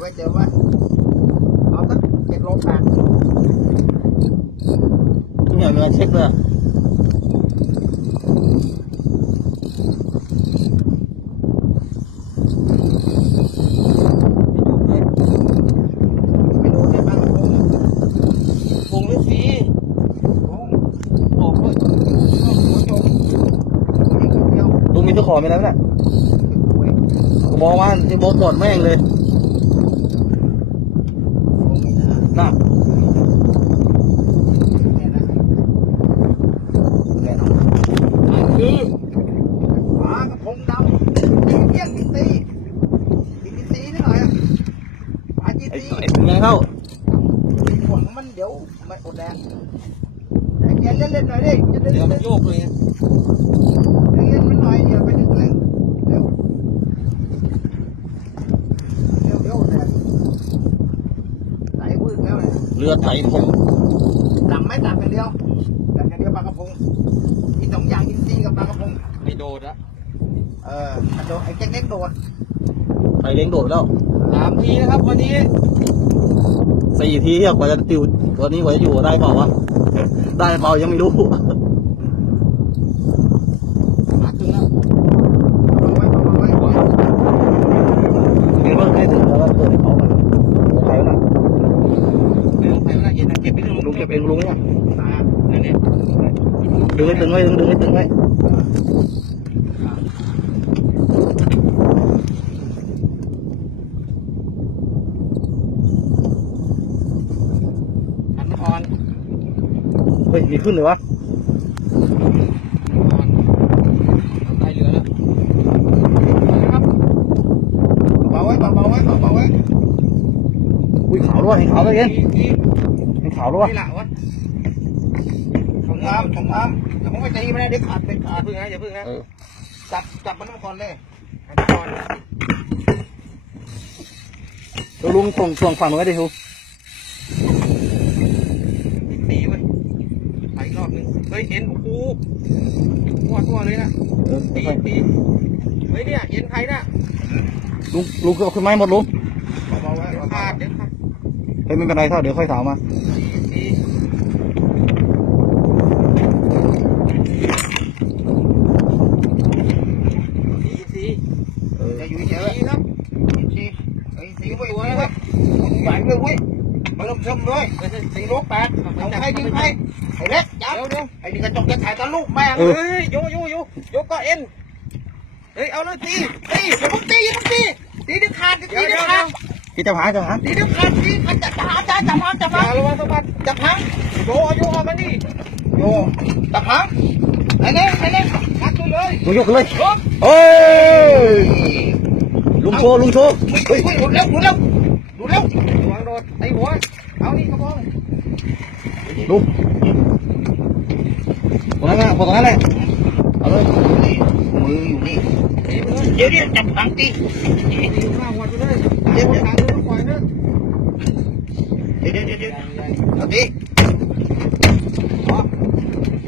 ไปเจอว่าเอาตั้งเจ็ดโลแปดเนี่ยเรือเช็คเลยลุงมีเจ้าของไปแล้วเนี่ยมองว่าที่โบ๊หมดแม่งเลย น่ะคือปลากระพงดำตีเกี้ยงตีตีตีตีนิดหน่อยอะปลาจีไอ้ตีไอ้ถุงไงเข้าห่วงมันเดี๋ยวมันอดแรงใจเย็นเล่นๆหน่อยดิจะได้เดี๋ยวเล่มันนโยกเลยไง ใจเย็นมันหน่อยเดี๋ยวไปดึงแรงเร็วเร็วเร็วแรงไหลวืดแล้ว เนี่ยเรือไต่ผมดำไม่ดำอย่างเดียวดำอย่างเดียวปลากระพงมีสองอย่างอินทรีย์กับปลากระพงไม่โดดละเออมันโดดไอ้แจ็คเล็กโดดไต่เล้งโดดแล้วสามทีนะครับวันนี้สี่ทีเฮียกว่าจะติวตัวนี้กว่าจะอยู่ได้เปล่าวะได้เปล่ายังไม่รู้ ดึงให้ตึงไว้ดึงดึงให้ตึงไว้ ขันอ่อน เฮ้ยมีขึ้นเลยวะ อ่อนใต้เรือแล้วนะครับ เบาไว้เบาๆไว้เบาๆไว้ อุ้ยขาวด้วยเห็นขาวเลยเอง ทีที เห็นขาวด้วย ไม่ละวะ ถุง น้ำถุงน้ำเดี๋ยวผมไปตีมันนะเดี๋ยวขาดเป็นขาอย่าดพึ่งนะอย่าพึ่งนะเออจับจับมันมาก่อนเลยขันอ่อนเดี๋ยวลุงส่งส่งฝั่งหนูไว้ดิทูตีเว้ยไปอีกรอบหนึงเฮ้ยเห็นโอ้โหทั่วทั่วเลยนะเออตีค่อยตีเฮ้ยเนี่ยเย็นใครน่ะๆลุงลุงเอาขึ้นไม้หมดลุงเบาๆไว้เดี๋ยวเบาขาดเดี๋ยวขาดเฮ้ยไม่เป็นไรเท่าเดี๋ยวค่อยสาวมา ตีตีตีตี เออ ๆจะอยู่เฉย ตีครับ ๆตีไอ้ตี ไว้ไว้ไว้ใหญ่เลยเว้ยมาเริ่มชมเลยไม่ใช่ตีตีรลูถกแปดเอาให้ยิงให้ไอ้เล็กจับเดี๋ยวเดี๋ยวไอ้นี่กระจกจะถ่ายตาลูกแม่งเออเฮ้ยโยโยโยโยก็เอ็นเฮ้ยเอาเลยตีตีอย่าเพิ่งตีอย่าเพิ่งตีตีเดี๋ยวขาดเดี๋ยวตีเดี๋ยวขาดพี่จะหาจะหาตีเดี๋ยวขาดตีขาดจับหางจับจับหางจับอย่าหางระวังสะบัดจับหางโยเอาโยเอามานี่โยจับหางไอ้เล็กไอ้เล็กขาดตัวเลยลุงยกขึ้นเลยลบเอ้ยลุงโชว์ลุงโชว์เฮ้ยเฮ้ยหลุดแล้วหลุดแล้วหลุดแล้ว ระวังโดดไอ้หัว เอานี่กระบองลุงตรงนั้นนะพอตรงนั้นแหละเอาเลยนี่มืออยู่นี่ตีไปเลยเดี๋ยวเดี๋ยวจับหางตีตีอยู่ข้างหัวไปเลยเดี๋ยวทางเดินปล่อยนะเดี๋ยวเดี๋ยวเดี๋ยวเดี๋ยวยังยังเอาตีอ๋อ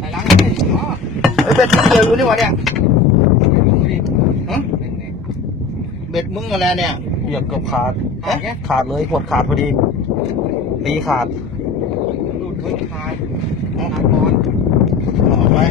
ไอ้หลังนี่อ๋อไอ้เบ็ดมึงเดียวอยู่นี่วะเนี่ยลงไปดิฮะเน่งเน่งเบ็ดมึงอะไรเนี่ย เหยียบเกือบขาด ขาดไขาดเลยขวดขาดพอดี ตีขาด หลุดเพิ่งคายขาดบอล เอาไว้